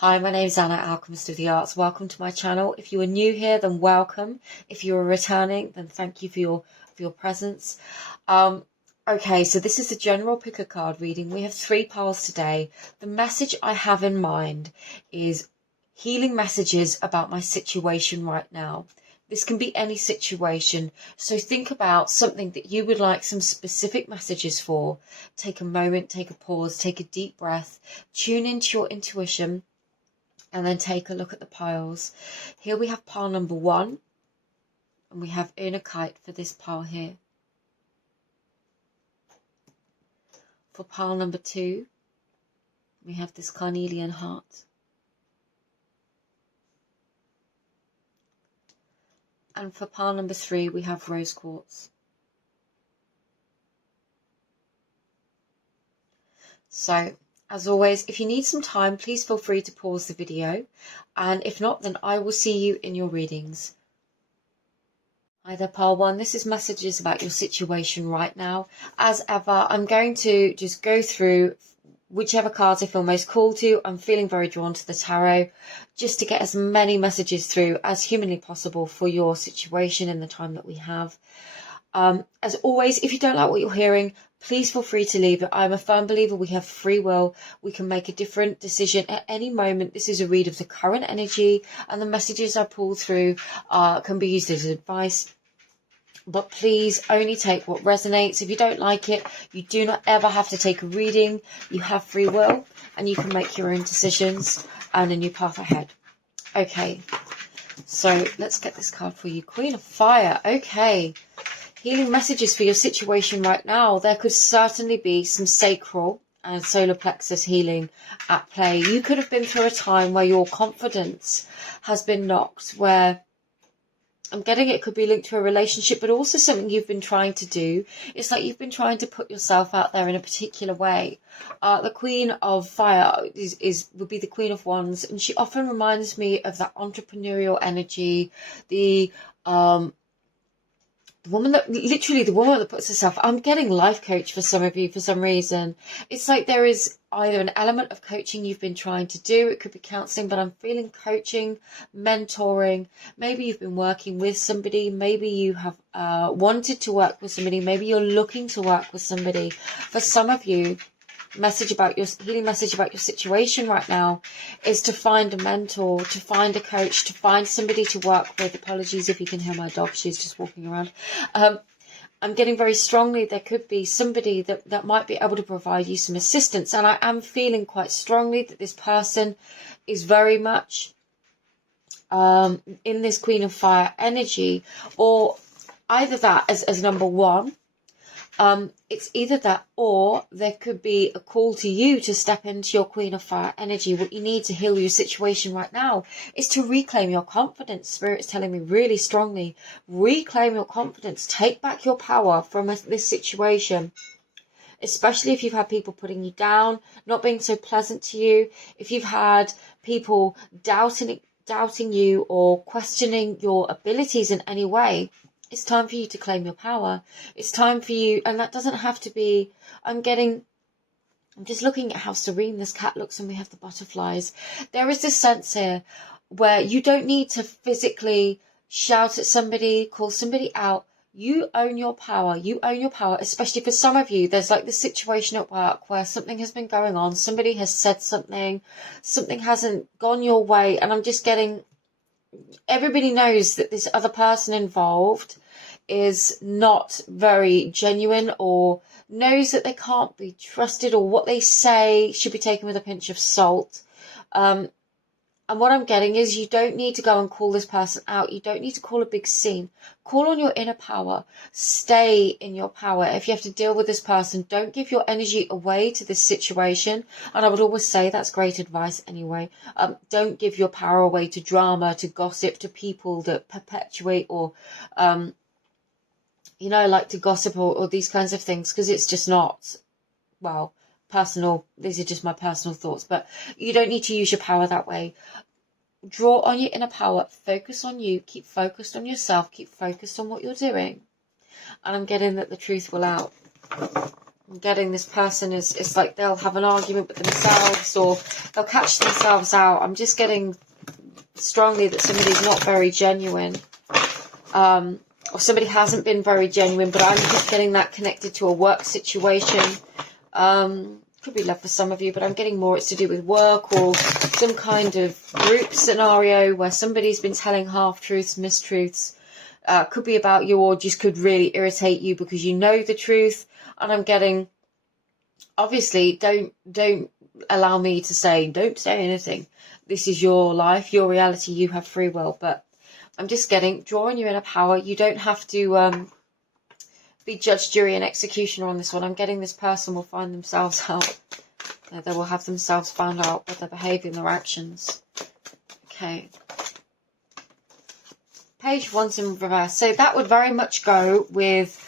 Hi, my name is Anna, Alchemist of the Arts. Welcome to my channel. If you are new here, then welcome. If you are returning, then thank you for your presence. Okay, so this is the general pick a card reading. We have 3 piles today. The message I have in mind is healing messages about my situation right now. This can be any situation. So think about something that you would like some specific messages for. Take a moment, take a pause, take a deep breath, tune into your intuition, and then take a look at the piles. Here we have pile number 1, and we have inner kite for this pile here. For pile number 2, we have this carnelian heart. And for pile number 3, we have rose quartz. So, as always, if you need some time, please feel free to pause the video. And if not, then I will see you in your readings. Hi there, pile 1. This is messages about your situation right now. As ever, I'm going to just go through whichever cards I feel most called to. I'm feeling very drawn to the tarot, just to get as many messages through as humanly possible for your situation in the time that we have. As always, if you don't like what you're hearing, please feel free to leave it. I'm a firm believer we have free will. We can make a different decision at any moment. This is a read of the current energy, and the messages I pull through can be used as advice. But please only take what resonates. If you don't like it, you do not ever have to take a reading. You have free will, and you can make your own decisions and a new path ahead. Okay, so let's get this card for you. Queen of Fire. Okay. Healing messages for your situation right now. There could certainly be some sacral and solar plexus healing at play. You could have been through a time where your confidence has been knocked, where I'm getting it could be linked to a relationship, but also something you've been trying to do. It's like you've been trying to put yourself out there in a particular way. The Queen of Fire would be the Queen of Wands, and she often reminds me of that entrepreneurial energy, the woman that puts herself. I'm getting life coach for some of you for some reason. It's like there is either an element of coaching you've been trying to do. It could be counseling, but I'm feeling coaching, mentoring. Maybe you've been working with somebody. Maybe you have wanted to work with somebody. Maybe you're looking to work with somebody. For some of you, healing message about your situation right now is to find a mentor, to find a coach, to find somebody to work with. Apologies if you can hear my dog, she's just walking around. I'm getting very strongly there could be somebody that might be able to provide you some assistance, and I am feeling quite strongly that this person is very much in this Queen of Fire energy, or either that as number 1. It's either that, or there could be a call to you to step into your Queen of Fire energy. What you need to heal your situation right now is to reclaim your confidence. Spirit's telling me really strongly, reclaim your confidence. Take back your power from this situation, especially if you've had people putting you down, not being so pleasant to you. If you've had people doubting you or questioning your abilities in any way, it's time for you to claim your power. It's time for you, and that doesn't have to be, I'm just looking at how serene this cat looks, and we have the butterflies. There is this sense here where you don't need to physically shout at somebody, call somebody out. You own your power. You own your power, especially for some of you. There's like this situation at work where something has been going on. Somebody has said something hasn't gone your way, and I'm just getting, everybody knows that this other person involved is not very genuine, or knows that they can't be trusted, or what they say should be taken with a pinch of salt. And what I'm getting is you don't need to go and call this person out. You don't need to call a big scene. Call on your inner power. Stay in your power. If you have to deal with this person, don't give your energy away to this situation. And I would always say that's great advice anyway. Don't give your power away to drama, to gossip, to people that perpetuate or, like to gossip or these kinds of things, because it's just not, well, personal. These are just my personal thoughts, but you don't need to use your power that way. Draw on your inner power, focus on you, keep focused on yourself, keep focused on what you're doing, and I'm getting that the truth will out. I'm getting this person is, it's like they'll have an argument with themselves, or they'll catch themselves out. I'm just getting strongly that somebody's not very genuine. Or somebody hasn't been very genuine, but I'm just getting that connected to a work situation. Could be love for some of you, but I'm getting more it's to do with work or some kind of group scenario where somebody's been telling half-truths, mistruths. Could be about you, or just could really irritate you because you know the truth. And I'm getting, obviously, don't allow me to say, don't say anything. This is your life, your reality, you have free will. But I'm just getting, drawing your inner power. You don't have to be judge, jury and executioner on this one. I'm getting this person will find themselves out. They will have themselves found out with their behaviour and their actions. Okay. Page of Wands in reverse. So that would very much go with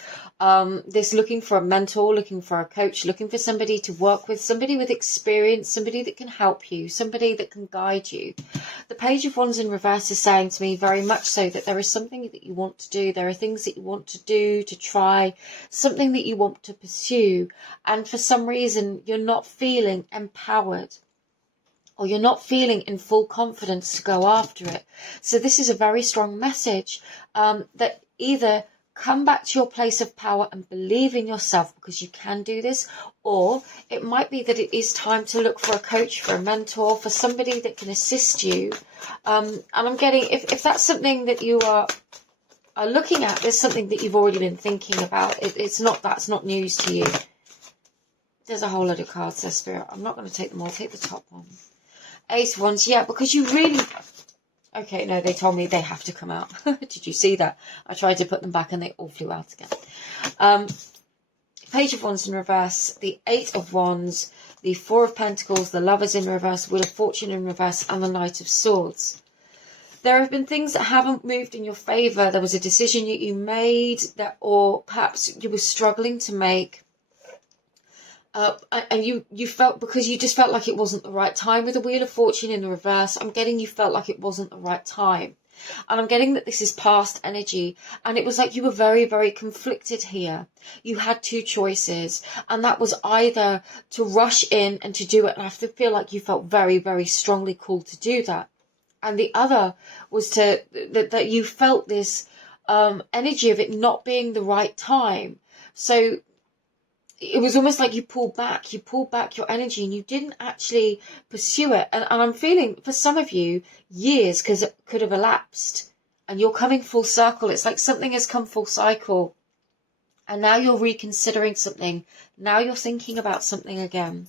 this looking for a mentor, looking for a coach, looking for somebody to work with, somebody with experience, somebody that can help you, somebody that can guide you. The Page of Wands in reverse is saying to me very much so that there is something that you want to do. There are things that you want to do, to try, something that you want to pursue. And for some reason, you're not feeling empowered, or you're not feeling in full confidence to go after it. So this is a very strong message that either come back to your place of power and believe in yourself because you can do this, or it might be that it is time to look for a coach, for a mentor, for somebody that can assist you. And I'm getting, if that's something that you are looking at, there's something that you've already been thinking about. That's not news to you. There's a whole lot of cards there, Spirit. I'm not going to take them all. Take the top one. Ace of Wands, yeah, because you really... Okay, no, they told me they have to come out. Did you see that? I tried to put them back and they all flew out again. Page of Wands in reverse, the Eight of Wands, the Four of Pentacles, the Lovers in reverse, Wheel of Fortune in reverse, and the Knight of Swords. There have been things that haven't moved in your favour. There was a decision that you made, that, or perhaps you were struggling to make. And you felt, because you just felt like it wasn't the right time with the Wheel of Fortune in the reverse. I'm getting you felt like it wasn't the right time. And I'm getting that this is past energy. And it was like you were very, very conflicted here. You had two choices. And that was either to rush in and to do it. And I have to feel like you felt very, very strongly called to do that. And the other was that you felt this energy of it not being the right time. So it was almost like you pulled back your energy and you didn't actually pursue it. And I'm feeling, for some of you, years could have elapsed and you're coming full circle. It's like something has come full cycle and now you're reconsidering something. Now you're thinking about something again.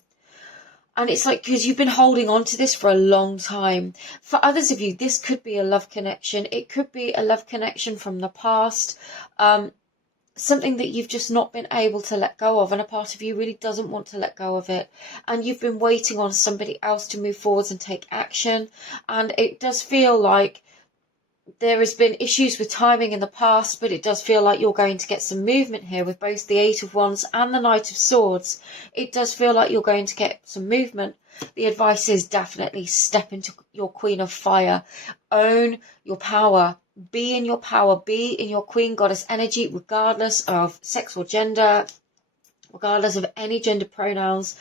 And it's like, because you've been holding on to this for a long time. For others of you, this could be a love connection. It could be a love connection from the past. Something that you've just not been able to let go of, and a part of you really doesn't want to let go of it, and you've been waiting on somebody else to move forwards and take action. And it does feel like there has been issues with timing in the past, but it does feel like you're going to get some movement here with both the Eight of Wands and the Knight of Swords. It does feel like you're going to get some movement. The advice is definitely step into your Queen of Fire, own your power. Be in your power, be in your Queen Goddess energy, regardless of sex or gender, regardless of any gender pronouns.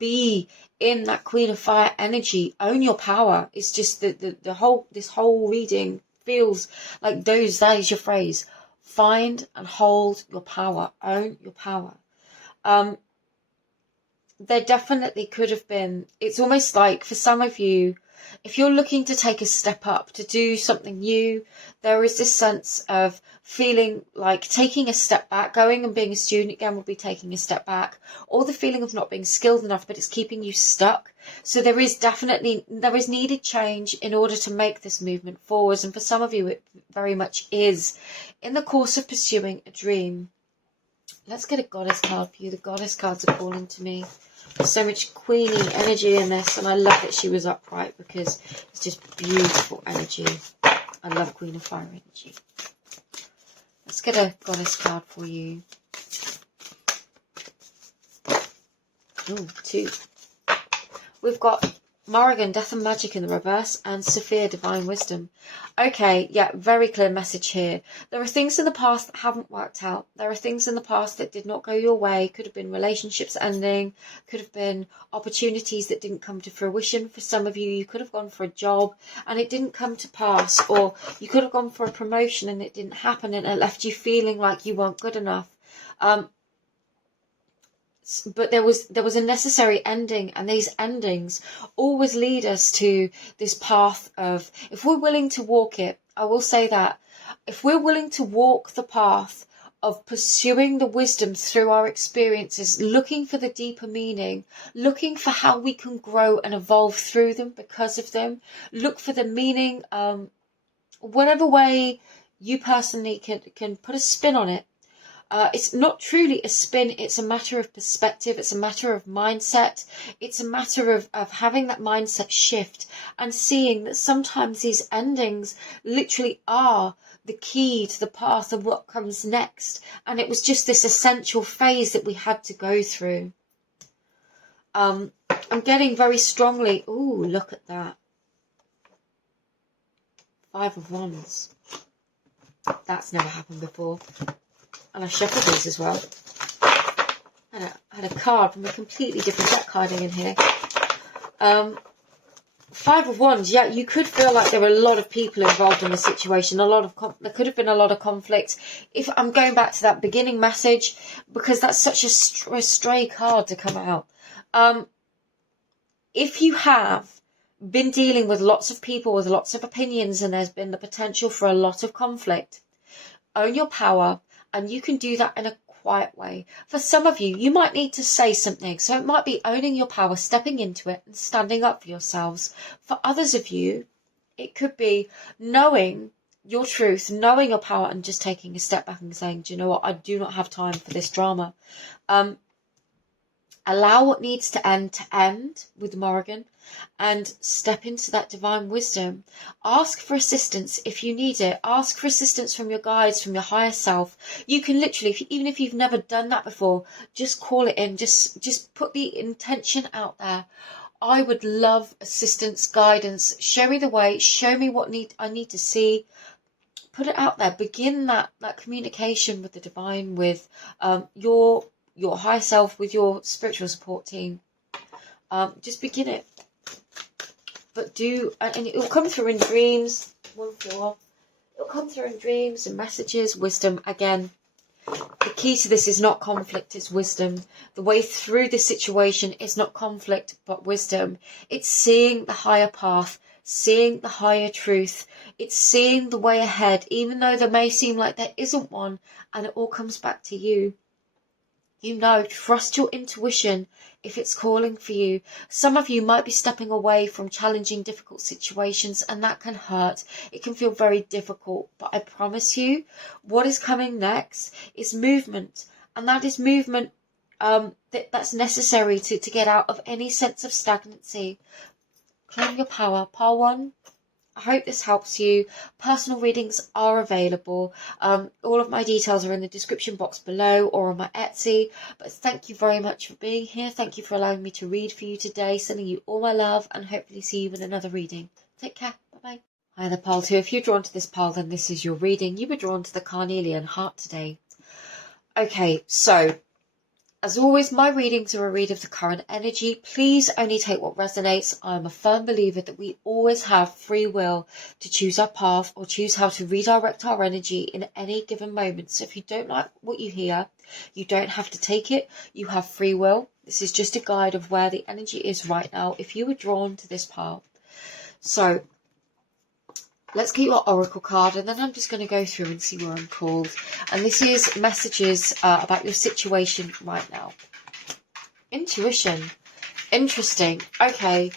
Be in that Queen of Fire energy, own your power. It's just this whole reading feels like that is your phrase. Find and hold your power, own your power. There definitely could have been, it's almost like for some of you, if you're looking to take a step up, to do something new, there is this sense of feeling like taking a step back. Going and being a student again would be taking a step back, or the feeling of not being skilled enough, but it's keeping you stuck. So there is needed change in order to make this movement forwards. And for some of you, it very much is in the course of pursuing a dream. Let's get a Goddess card for you. The Goddess cards are calling to me. There's so much queenie energy in this, and I love that she was upright because it's just beautiful energy. I love Queen of Fire energy. Let's get a Goddess card for you. Ooh, two. We've got Morrigan, Death and Magic in the reverse, and Sophia, Divine Wisdom. Okay, yeah, very clear message here. There are things in the past that haven't worked out. There are things in the past that did not go your way. Could have been relationships ending, could have been opportunities that didn't come to fruition. For some of you, you could have gone for a job and it didn't come to pass, or you could have gone for a promotion and it didn't happen and it left you feeling like you weren't good enough. But there was a necessary ending, and these endings always lead us to this path of, if we're willing to walk it, I will say that, if we're willing to walk the path of pursuing the wisdom through our experiences, looking for the deeper meaning, looking for how we can grow and evolve through them because of them, look for the meaning, whatever way you personally can put a spin on it. It's not truly a spin, it's a matter of perspective, it's a matter of mindset, it's a matter of having that mindset shift and seeing that sometimes these endings literally are the key to the path of what comes next. And it was just this essential phase that we had to go through. I'm getting very strongly, ooh, look at that. 5 of Wands. That's never happened before. And I shuffled these as well. And I had a card from a completely different deck hiding in here. 5 of Wands. Yeah, you could feel like there were a lot of people involved in the situation. There could have been a lot of conflict. If I'm going back to that beginning message, because that's such a stray card to come out. If you have been dealing with lots of people with lots of opinions and there's been the potential for a lot of conflict, own your power. And you can do that in a quiet way. For some of you, you might need to say something. So it might be owning your power, stepping into it and standing up for yourselves. For others of you, it could be knowing your truth, knowing your power and just taking a step back and saying, do you know what? I do not have time for this drama. Allow what needs to end with Morrigan, and step into that divine wisdom. Ask for assistance if you need it. Ask for assistance from your guides, from your higher self. You can literally, even if you've never done that before, just call it in. Just put the intention out there. I would love assistance, guidance. Show me the way. Show me what I need to see. Put it out there. Begin that communication with the divine, with your higher self, with your spiritual support team. Just begin it. But and it will come through in dreams. 1 floor. It'll come through in dreams and messages, wisdom. Again, the key to this is not conflict, it's wisdom. The way through this situation is not conflict, but wisdom. It's seeing the higher path, seeing the higher truth. It's seeing the way ahead, even though there may seem like there isn't one, and it all comes back to you. You know, trust your intuition if it's calling for you. Some of you might be stepping away from challenging, difficult situations, and that can hurt. It can feel very difficult, but I promise you, what is coming next is movement. And that is movement that's necessary to get out of any sense of stagnancy. Claim your power. Pile 1. I hope this helps you. Personal readings are available. All of my details are in the description box below or on my Etsy. But thank you very much for being here. Thank you for allowing me to read for you today. Sending you all my love and hopefully see you in another reading. Take care. Bye-bye. Hi there, pile 2. If you're drawn to this pile, then this is your reading. You were drawn to the Carnelian heart today. Okay, so as always, my readings are a read of the current energy. Please only take what resonates. I am a firm believer that we always have free will to choose our path or choose how to redirect our energy in any given moment. So if you don't like what you hear, you don't have to take it. You have free will. This is just a guide of where the energy is right now if you were drawn to this pile. So let's get your oracle card, and then I'm just going to go through and see where I'm called. And this is messages about your situation right now. Intuition. Interesting. Okay.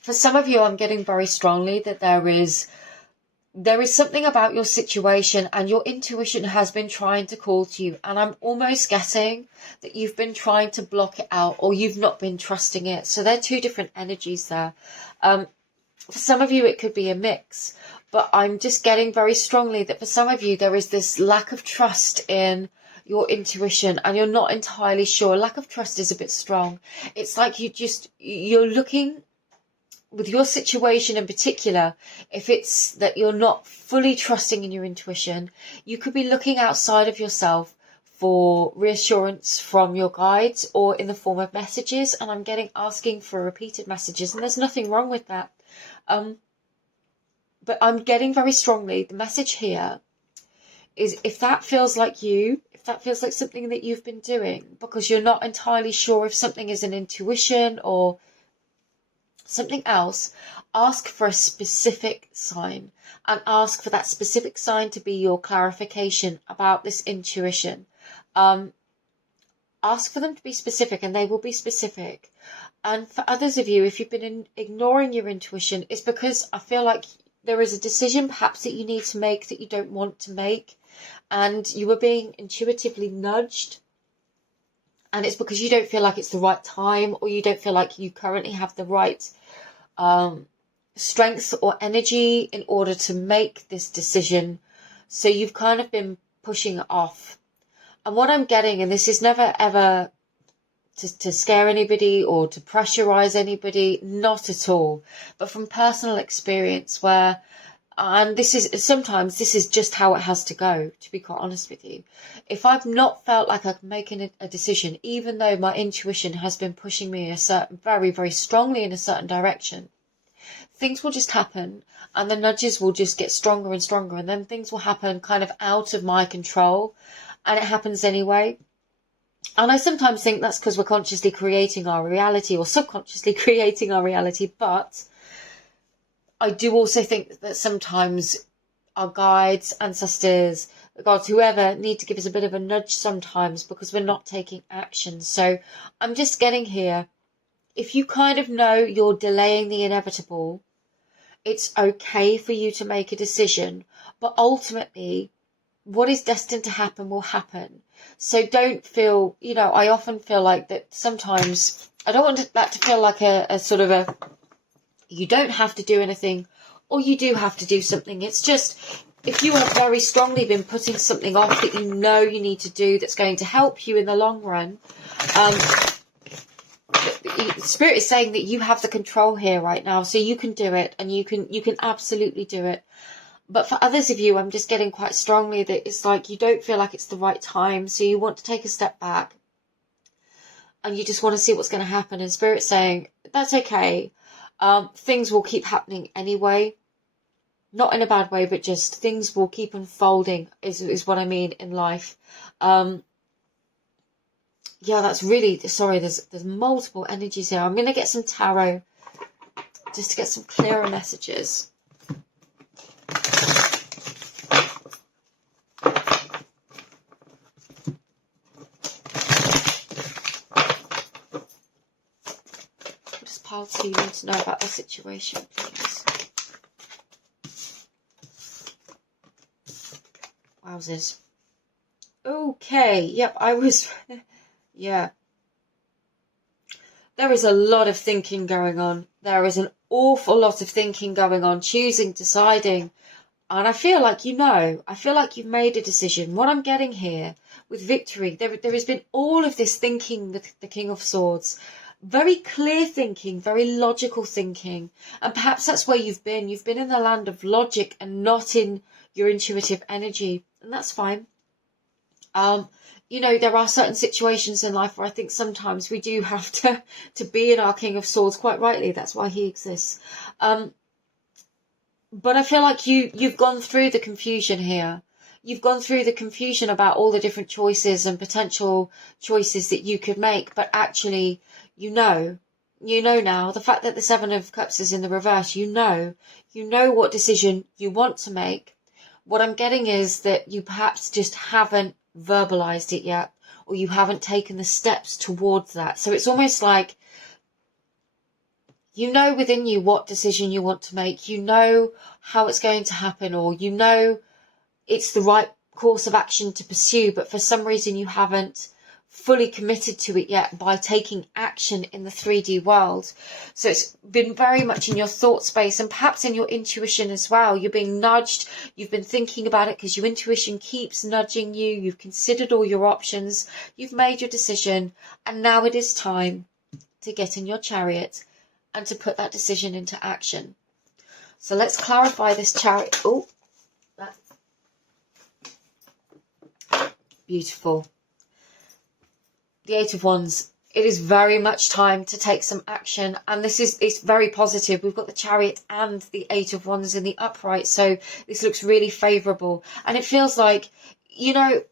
For some of you, I'm getting very strongly that there is something about your situation and your intuition has been trying to call to you. And I'm almost guessing that you've been trying to block it out or you've not been trusting it. So there are 2 different energies there. For some of you, it could be a mix, but I'm just getting very strongly that for some of you, there is this lack of trust in your intuition and you're not entirely sure. Lack of trust is a bit strong. It's like you're looking with your situation in particular. If it's that you're not fully trusting in your intuition, you could be looking outside of yourself for reassurance from your guides or in the form of messages. And I'm asking for repeated messages, and there's nothing wrong with that. But I'm getting very strongly the message here is, if that feels like you, if that feels like something that you've been doing because you're not entirely sure if something is an intuition or something else, ask for a specific sign, and ask for that specific sign to be your clarification about this intuition. Ask for them to be specific, and they will be specific. And for others of you, if you've been ignoring your intuition, it's because I feel like there is a decision perhaps that you need to make that you don't want to make, and you were being intuitively nudged, and it's because you don't feel like it's the right time, or you don't feel like you currently have the right strength or energy in order to make this decision. So you've kind of been pushing it off. And what I'm getting, and this is never ever to scare anybody or to pressurize anybody, not at all, but from personal experience where, and this is just how it has to go, to be quite honest with you. If I've not felt like I'm making a decision, even though my intuition has been pushing me very, very strongly in a certain direction, things will just happen, and the nudges will just get stronger and stronger, and then things will happen kind of out of my control, and it happens anyway. And I sometimes think that's because we're consciously creating our reality or subconsciously creating our reality. But I do also think that sometimes our guides, ancestors, gods, whoever, need to give us a bit of a nudge sometimes because we're not taking action. So I'm just getting here. If you kind of know you're delaying the inevitable, it's okay for you to make a decision. But ultimately, what is destined to happen will happen. So don't feel, I often feel like that sometimes I don't want that to feel like a sort of a, you don't have to do anything or you do have to do something. It's just, if you have very strongly been putting something off that you know you need to do that's going to help you in the long run, the Spirit is saying that you have the control here right now, so you can do it, and you can absolutely do it. But for others of you, I'm just getting quite strongly that it's like you don't feel like it's the right time, so you want to take a step back and you just want to see what's going to happen. And Spirit's saying, that's okay. Things will keep happening anyway. Not in a bad way, but just things will keep unfolding is what I mean in life. Yeah, that's really, sorry, there's multiple energies here. I'm going to get some tarot just to get some clearer messages. What does Pile 2 need to know about the situation, please? Wowzers. Okay, yep, yeah. There is a lot of thinking going on. There is an awful lot of thinking going on, choosing, deciding. And I feel like I feel like you've made a decision. What I'm getting here with victory, there has been all of this thinking with the King of Swords. Very clear thinking, very logical thinking. And perhaps that's where you've been. You've been in the land of logic and not in your intuitive energy. And that's fine. There are certain situations in life where I think sometimes we do have to be in our King of Swords, quite rightly. That's why he exists. But I feel like you've gone through the confusion here. You've gone through the confusion about all the different choices and potential choices that you could make. But actually, you know now, the fact that the Seven of Cups is in the reverse, you know what decision you want to make. What I'm getting is that you perhaps just haven't verbalized it yet, or you haven't taken the steps towards that. So it's almost like you know within you what decision you want to make, you know how it's going to happen, or you know it's the right course of action to pursue, but for some reason you haven't fully committed to it yet by taking action in the 3D world. So it's been very much in your thought space and perhaps in your intuition as well. You're being nudged. You've been thinking about it because your intuition keeps nudging you. You've considered all your options. You've made your decision. And now it is time to get in your chariot and to put that decision into action. So let's clarify this chariot. Oh, that's beautiful. The Eight of Wands. It is very much time to take some action, and it's very positive. We've got the Chariot and the Eight of Wands in the upright, so this looks really favourable. And it feels like, you know,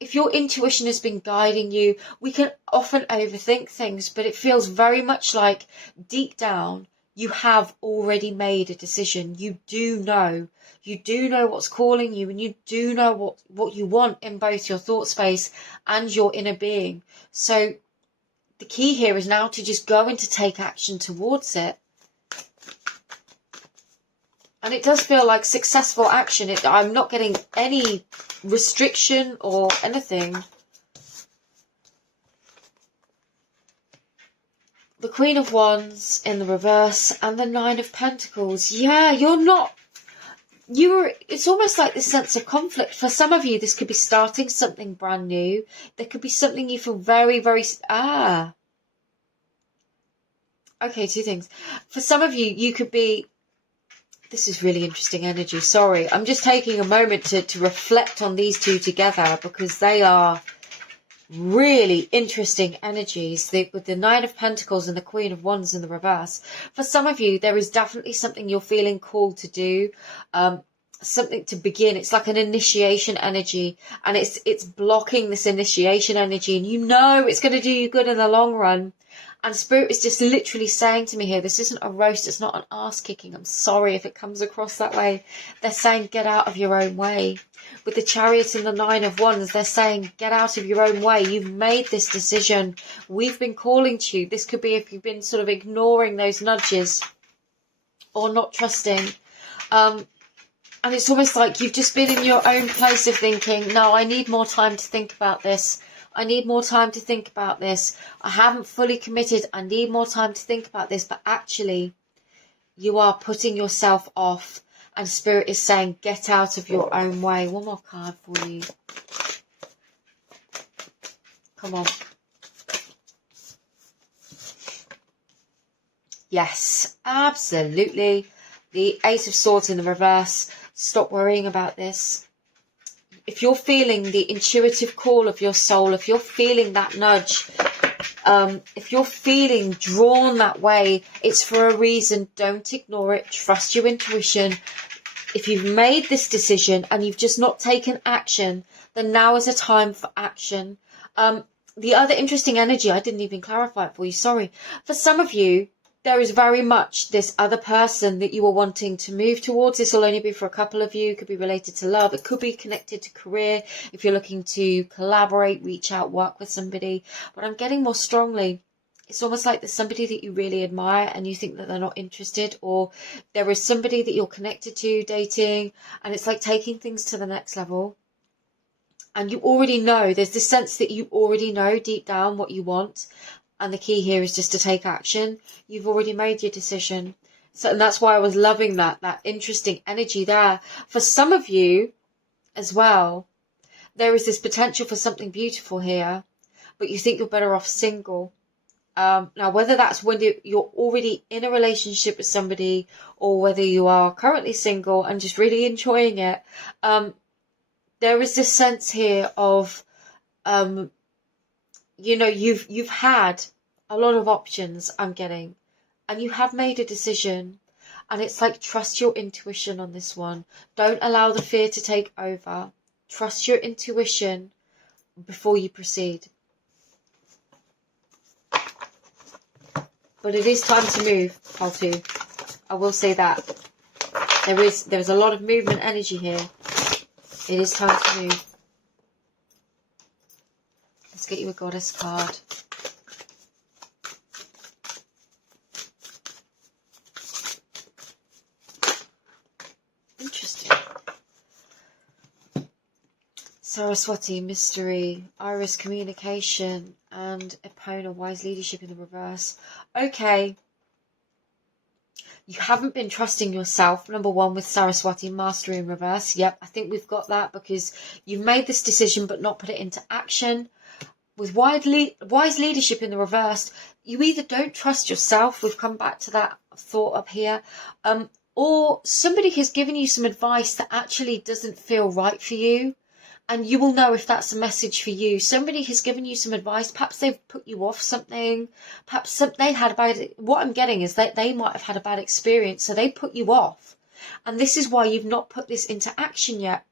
if your intuition has been guiding you, we can often overthink things, but it feels very much like deep down you have already made a decision. You do know what's calling you, and you do know what you want in both your thought space and your inner being. So the key here is now to just go and to take action towards it. And it does feel like successful action. I'm not getting any restriction or anything. The Queen of Wands in the reverse and the Nine of Pentacles. Yeah, it's almost like this sense of conflict. For some of you, this could be starting something brand new. There could be something you feel very, very, okay, two things. For some of you, you could be, this is really interesting energy. Sorry, I'm just taking a moment to reflect on these two together because they are really interesting energies, with the Nine of Pentacles and the Queen of Wands in the reverse. For some of you, there is definitely something you're feeling called to do, something to begin. It's like an initiation energy, and it's blocking this initiation energy, and you know it's going to do you good in the long run. And Spirit is just literally saying to me here, this isn't a roast, it's not an arse kicking. I'm sorry if it comes across that way. They're saying get out of your own way. With the Chariot and the Nine of Wands, they're saying get out of your own way. You've made this decision. We've been calling to you. This could be if you've been sort of ignoring those nudges or not trusting. And it's almost like you've just been in your own place of thinking, no, I need more time to think about this. I need more time to think about this. I haven't fully committed. I need more time to think about this. But actually, you are putting yourself off. And Spirit is saying, get out of your own way. One more card for you. Come on. Yes, absolutely. The Eight of Swords in the reverse. Stop worrying about this. If you're feeling the intuitive call of your soul, if you're feeling that nudge, if you're feeling drawn that way, it's for a reason. Don't ignore it. Trust your intuition. If you've made this decision and you've just not taken action, then now is a time for action. The other interesting energy, I didn't even clarify it for you, sorry. For some of you, there is very much this other person that you are wanting to move towards. This will only be for a couple of you. It could be related to love. It could be connected to career. If you're looking to collaborate, reach out, work with somebody. But I'm getting more strongly, it's almost like there's somebody that you really admire and you think that they're not interested, or there is somebody that you're connected to, dating, and it's like taking things to the next level. And you already know, there's this sense that you already know deep down what you want. And the key here is just to take action. You've already made your decision. So, and that's why I was loving that interesting energy there. For some of you as well, there is this potential for something beautiful here, but you think you're better off single. Now, whether that's when you're already in a relationship with somebody, or whether you are currently single and just really enjoying it, there is this sense here of, you know, you've had a lot of options, I'm getting, and you have made a decision. And it's like, trust your intuition on this one. Don't allow the fear to take over. Trust your intuition before you proceed. But it is time to move, pile 2. I will say that. There is a lot of movement energy here. It is time to move. Let's get you a Goddess card. Interesting. Saraswati, mystery, Iris, communication, and Epona, wise leadership in the reverse. Okay. You haven't been trusting yourself, number one, with Saraswati, mastery in reverse. Yep, I think we've got that because you've made this decision but not put it into action. With wise leadership in the reverse, you either don't trust yourself, we've come back to that thought up here, or somebody has given you some advice that actually doesn't feel right for you. And you will know if that's a message for you. Somebody has given you some advice. Perhaps they've put you off something. Perhaps they had a bad... What I'm getting is that they might have had a bad experience, so they put you off. And this is why you've not put this into action yet.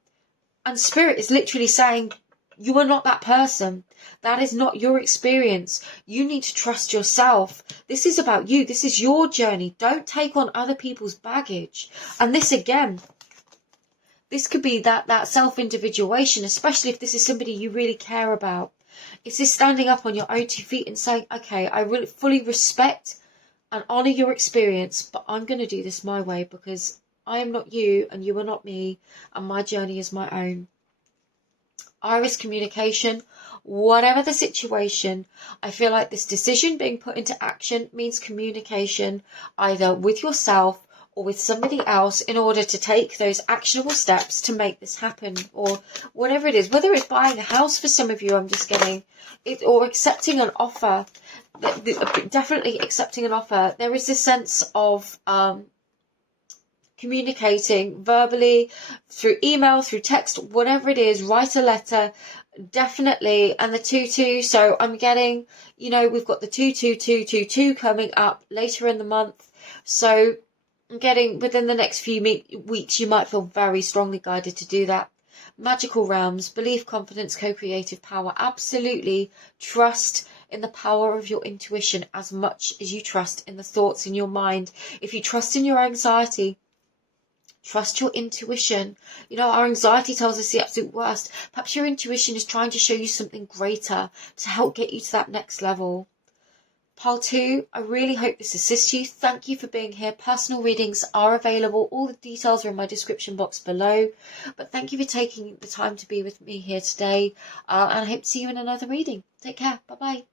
And Spirit is literally saying, you are not that person. That is not your experience. You need to trust yourself. This is about you. This is your journey. Don't take on other people's baggage. And this again... This could be that self-individuation, especially if this is somebody you really care about. It's this standing up on your own 2 feet and saying, okay, I really fully respect and honour your experience, but I'm going to do this my way because I am not you and you are not me and my journey is my own. Iris, communication, whatever the situation, I feel like this decision being put into action means communication either with yourself or with somebody else in order to take those actionable steps to make this happen, or whatever it is, whether it's buying a house for some of you, I'm just getting it, or accepting an offer, definitely accepting an offer. There is this sense of communicating verbally, through email, through text, whatever it is, write a letter, definitely. And the 2-2, so I'm getting, we've got the 2-2-2-2-2 coming up later in the month, so I'm getting within the next few weeks, you might feel very strongly guided to do that. Magical realms, belief, confidence, co-creative power. Absolutely trust in the power of your intuition as much as you trust in the thoughts in your mind. If you trust in your anxiety, trust your intuition. Our anxiety tells us the absolute worst. Perhaps your intuition is trying to show you something greater to help get you to that next level. Pile 2, I really hope this assists you. Thank you for being here. Personal readings are available. All the details are in my description box below. But thank you for taking the time to be with me here today. And I hope to see you in another reading. Take care. Bye-bye.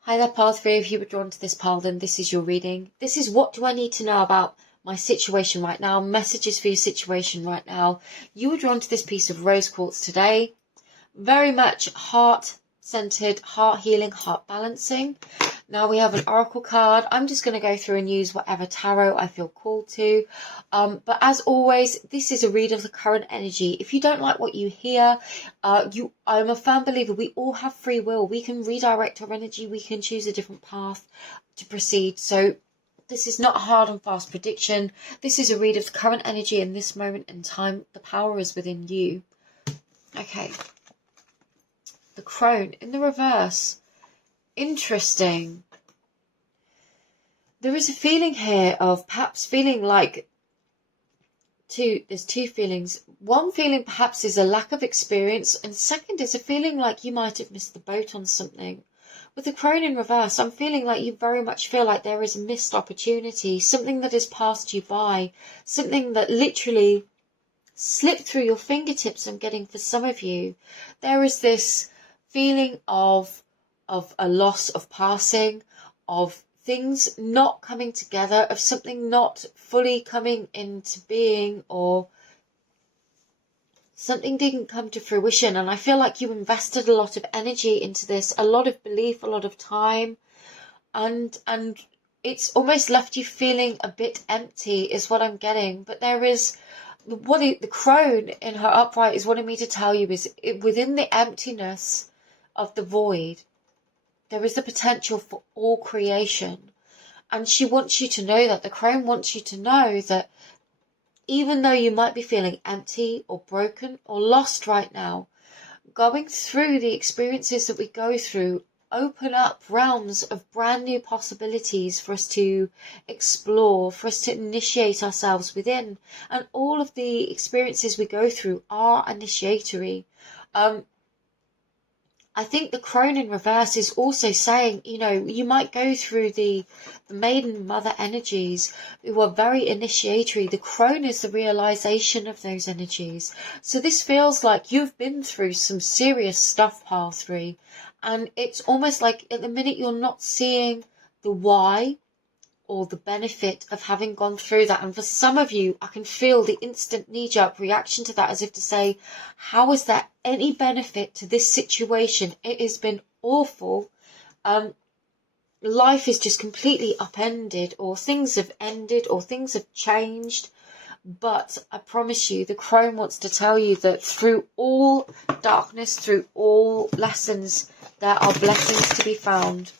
Hi there, Pile 3. If you were drawn to this pile, then this is your reading. This is what do I need to know about my situation right now. Messages for your situation right now. You were drawn to this piece of rose quartz today. Very much heart-centered, heart healing, heart balancing. Now we have an oracle card. I'm just going to go through and use whatever tarot I feel called to. But as always, this is a read of the current energy. If you don't like what you hear, I'm a firm believer we all have free will. We can redirect our energy. We can choose a different path to proceed. So this is not a hard and fast prediction. This is a read of the current energy in this moment in time. The power is within you. Okay. The crone in the reverse. Interesting. There is a feeling here of perhaps feeling like there's two feelings. One feeling perhaps is a lack of experience, and second is a feeling like you might have missed the boat on something. With the crone in reverse, I'm feeling like you very much feel like there is a missed opportunity, something that has passed you by, something that literally slipped through your fingertips. I'm getting for some of you. There is this feeling of a loss, of passing, of things not coming together, of something not fully coming into being, or something didn't come to fruition. And I feel like you invested a lot of energy into this, a lot of belief, a lot of time, and it's almost left you feeling a bit empty is what I'm getting. But there is the crone in her upright is wanting me to tell you is within the emptiness of the void, there is the potential for all creation. And she wants you to know that. The crone wants you to know that even though you might be feeling empty or broken or lost right now, going through the experiences that we go through open up realms of brand new possibilities for us to explore, for us to initiate ourselves within. And all of the experiences we go through are initiatory. I think the crone in reverse is also saying, you know, you might go through the maiden mother energies who are very initiatory. The crone is the realization of those energies. So this feels like you've been through some serious stuff, pile 3. And it's almost like at the minute you're not seeing the why or the benefit of having gone through that. And for some of you, I can feel the instant knee-jerk reaction to that, as if to say, how is there any benefit to this situation? It has been awful. Life is just completely upended, or things have ended, or things have changed. But I promise you, the crone wants to tell you that through all darkness, through all lessons, there are blessings to be found.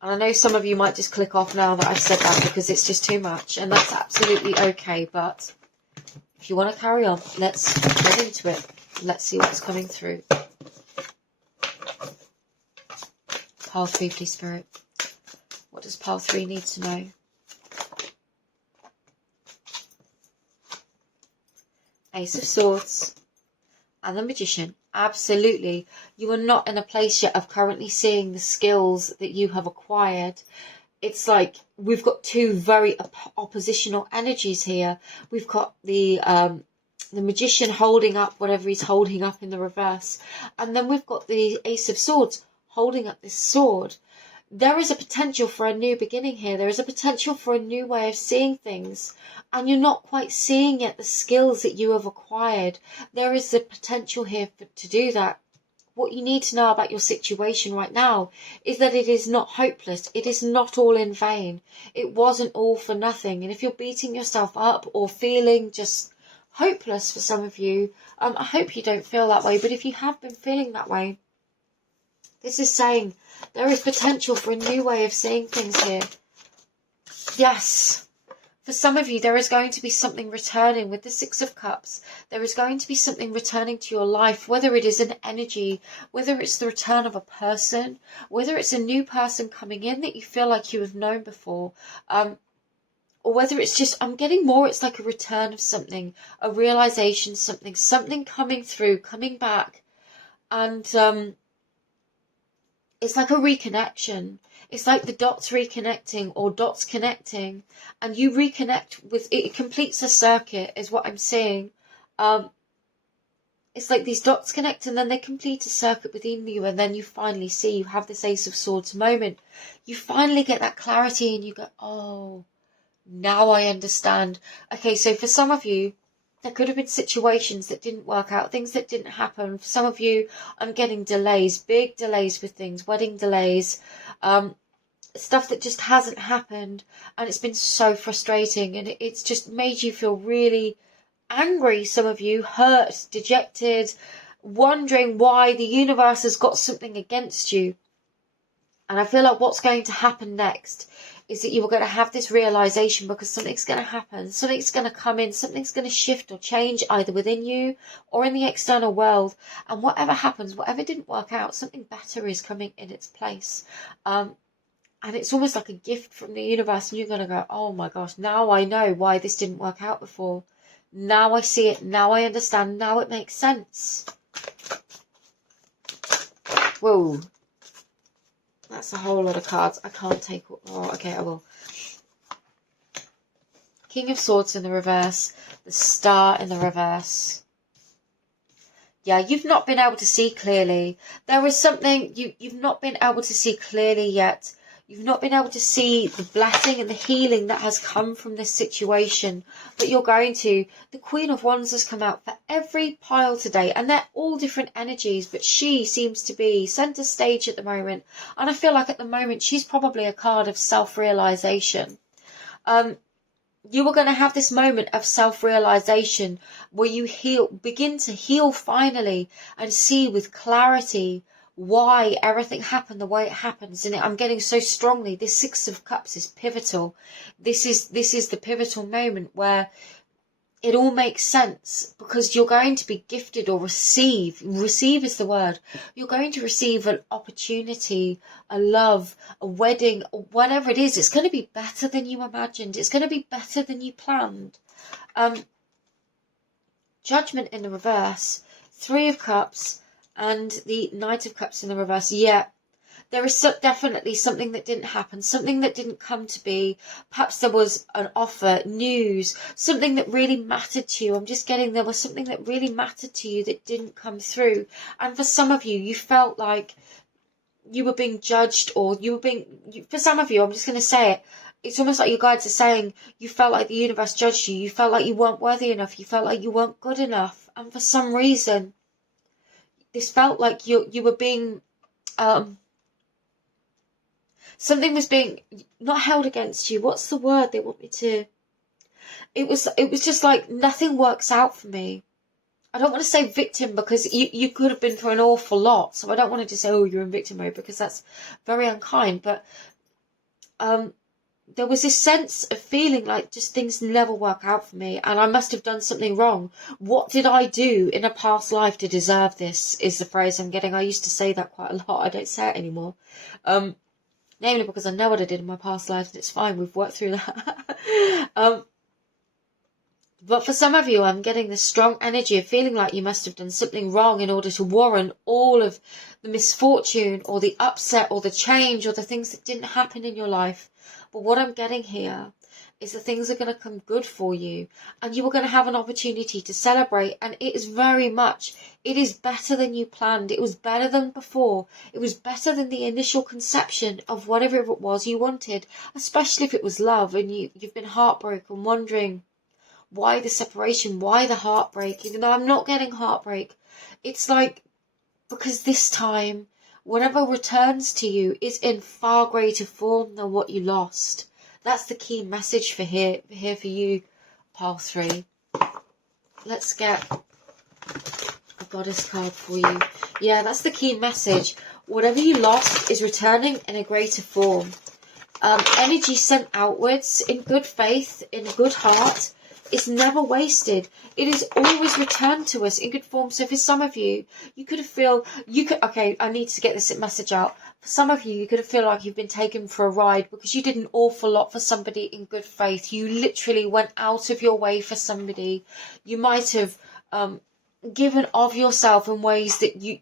And I know some of you might just click off now that I've said that because it's just too much, and that's absolutely okay. But if you want to carry on, let's get into it. Let's see what's coming through. Pile 3, please, Spirit. What does pile 3 need to know? Ace of Swords and the Magician. Absolutely. You are not in a place yet of currently seeing the skills that you have acquired. It's like we've got two very oppositional energies here. We've got the Magician holding up whatever he's holding up in the reverse. And then we've got the Ace of Swords holding up this sword. There is a potential for a new beginning here. There is a potential for a new way of seeing things. And you're not quite seeing yet the skills that you have acquired. There is the potential here to do that. What you need to know about your situation right now is that it is not hopeless. It is not all in vain. It wasn't all for nothing. And if you're beating yourself up or feeling just hopeless for some of you, I hope you don't feel that way. But if you have been feeling that way, this is saying there is potential for a new way of seeing things here. Yes. For some of you, there is going to be something returning with the Six of Cups. There is going to be something returning to your life, whether it is an energy, whether it's the return of a person, whether it's a new person coming in that you feel like you have known before, or whether it's just, I'm getting more, it's like a return of something, a realization, something coming through, coming back, and it's like a reconnection. It's like the dots reconnecting or dots connecting, and you reconnect with it. It completes a circuit, is what I'm saying. It's like these dots connect and then they complete a circuit within you, and then you finally see, you have this Ace of Swords moment. You finally get that clarity and you go, oh, now I understand. Okay, so for some of you, there could have been situations that didn't work out, things that didn't happen. For some of you, I'm getting delays, big delays with things, wedding delays, stuff that just hasn't happened, and it's been so frustrating, and it's just made you feel really angry. Some of you hurt, dejected, wondering why the universe has got something against you. And I feel like what's going to happen next is that you are going to have this realization, because something's going to happen, something's going to come in, something's going to shift or change either within you or in the external world. And whatever happens, whatever didn't work out, something better is coming in its place. And it's almost like a gift from the universe, and you're going to go, oh my gosh, now I know why this didn't work out before. Now I see it, now I understand, now it makes sense. Whoa. That's a whole lot of cards. I can't take... Oh, okay, I will. King of Swords in the reverse. The Star in the reverse. Yeah, you've not been able to see clearly. There is something you've not been able to see clearly yet. You've not been able to see the blessing and the healing that has come from this situation. But you're going to. The Queen of Wands has come out for every pile today. And they're all different energies. But she seems to be centre stage at the moment. And I feel like at the moment she's probably a card of self-realisation. You are going to have this moment of self-realisation where you begin to heal finally and see with clarity why everything happened the way it happens. And I'm getting so strongly, this Six of Cups is pivotal. This is the pivotal moment where it all makes sense, because you're going to be gifted or receive is the word. You're going to receive an opportunity, a love, a wedding, or whatever it is. It's going to be better than you imagined. It's going to be better than you planned. Judgment in the reverse, Three of Cups, and the Knight of Cups in the reverse. Yeah, there is definitely something that didn't happen, something that didn't come to be. Perhaps there was an offer, news, something that really mattered to you. I'm just getting there was something that really mattered to you that didn't come through. And for some of you, you felt like you were being judged, or you were being, for some of you, I'm just going to say it, it's almost like your guides are saying you felt like the universe judged you. You felt like you weren't worthy enough. You felt like you weren't good enough. And for some reason, this felt like you were being, something was being not held against you. What's the word they want me to? It was just like nothing works out for me. I don't want to say victim, because you could have been through an awful lot. So I don't want to just say, oh, you're in victim mode, because that's very unkind. But there was this sense of feeling like just things never work out for me, and I must have done something wrong. What did I do in a past life to deserve this, is the phrase I'm getting. I used to say that quite a lot. I don't say it anymore. Namely because I know what I did in my past life, and it's fine. We've worked through that. But for some of you, I'm getting this strong energy of feeling like you must have done something wrong in order to warrant all of the misfortune or the upset or the change or the things that didn't happen in your life. But what I'm getting here is that things are going to come good for you, and you are going to have an opportunity to celebrate. And it is very much, it is better than you planned. It was better than before. It was better than the initial conception of whatever it was you wanted, especially if it was love and you've been heartbroken, wondering, why the separation? Why the heartbreak? Even though I'm not getting heartbreak. It's like, because this time, whatever returns to you is in far greater form than what you lost. That's the key message for here for you, pile 3. Let's get a goddess card for you. Yeah, that's the key message. Whatever you lost is returning in a greater form. Energy sent outwards in good faith, in a good heart, is never wasted. It is always returned to us in good form. So for some of you, okay, I need to get this message out. For some of you, you could feel like you've been taken for a ride because you did an awful lot for somebody in good faith. You literally went out of your way for somebody. You might have given of yourself in ways that you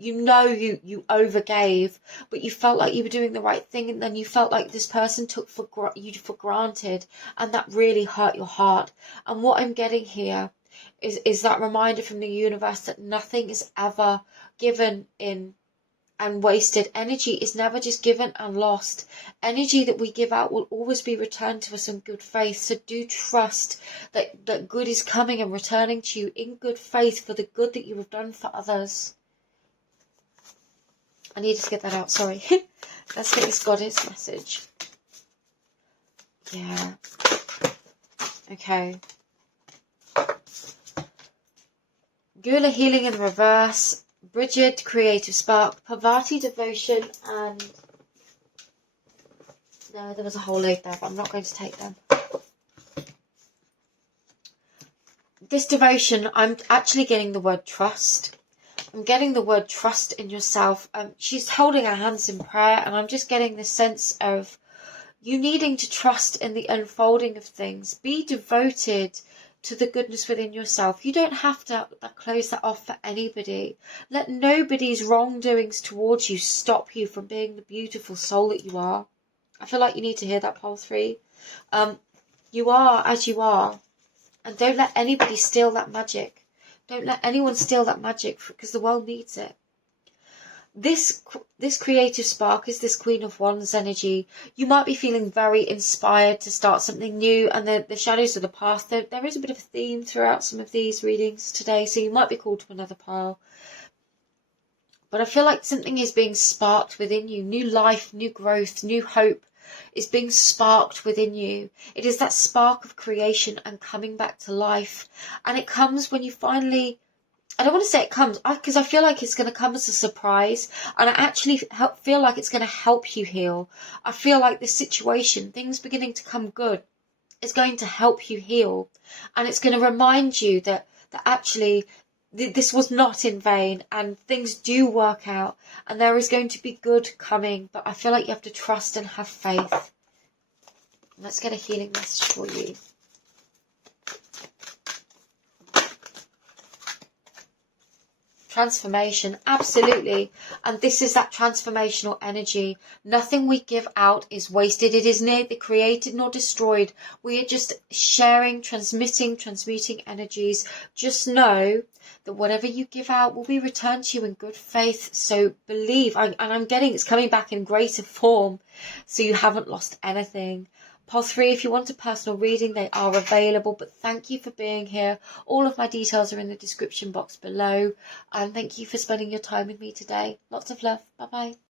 overgave, but you felt like you were doing the right thing, and then you felt like this person took you for granted, and that really hurt your heart. And what I'm getting here is that reminder from the universe that nothing is ever given in and wasted. Energy is never just given and lost. Energy that we give out will always be returned to us in good faith. So do trust that good is coming and returning to you in good faith for the good that you have done for others. I needed to get that out, sorry. Let's get this goddess message. Yeah. Okay. Gula healing in reverse. Bridget, creative spark, Parvati, devotion, and no, there was a whole load there, but I'm not going to take them. This devotion, I'm actually getting the word trust. I'm getting the word trust in yourself. She's holding her hands in prayer, and I'm just getting this sense of you needing to trust in the unfolding of things. Be devoted to the goodness within yourself. You don't have to close that off for anybody. Let nobody's wrongdoings towards you stop you from being the beautiful soul that you are. I feel like you need to hear that, pile 3. You are as you are, and don't let anybody steal that magic. Don't let anyone steal that magic, because the world needs it. This creative spark is this Queen of Wands energy. You might be feeling very inspired to start something new, and the shadows of the past, there is a bit of a theme throughout some of these readings today, so you might be called to another pile. But I feel like something is being sparked within you. New life, new growth, new hope is being sparked within you. It is that spark of creation and coming back to life. And it comes when you finally, I don't want to say it comes, because I feel like it's going to come as a surprise, and I actually feel like it's going to help you heal. I feel like this situation, things beginning to come good, is going to help you heal, and it's going to remind you that actually this was not in vain, and things do work out, and there is going to be good coming, but I feel like you have to trust and have faith. Let's get a healing message for you. Transformation, absolutely. And this is that transformational energy. Nothing we give out is wasted. It is neither created nor destroyed. We are just sharing, transmuting energies. Just know that whatever you give out will be returned to you in good faith. So believe, and I'm getting it's coming back in greater form, so you haven't lost anything. Pile 3, if you want a personal reading, they are available. But thank you for being here. All of my details are in the description box below. And thank you for spending your time with me today. Lots of love. Bye-bye.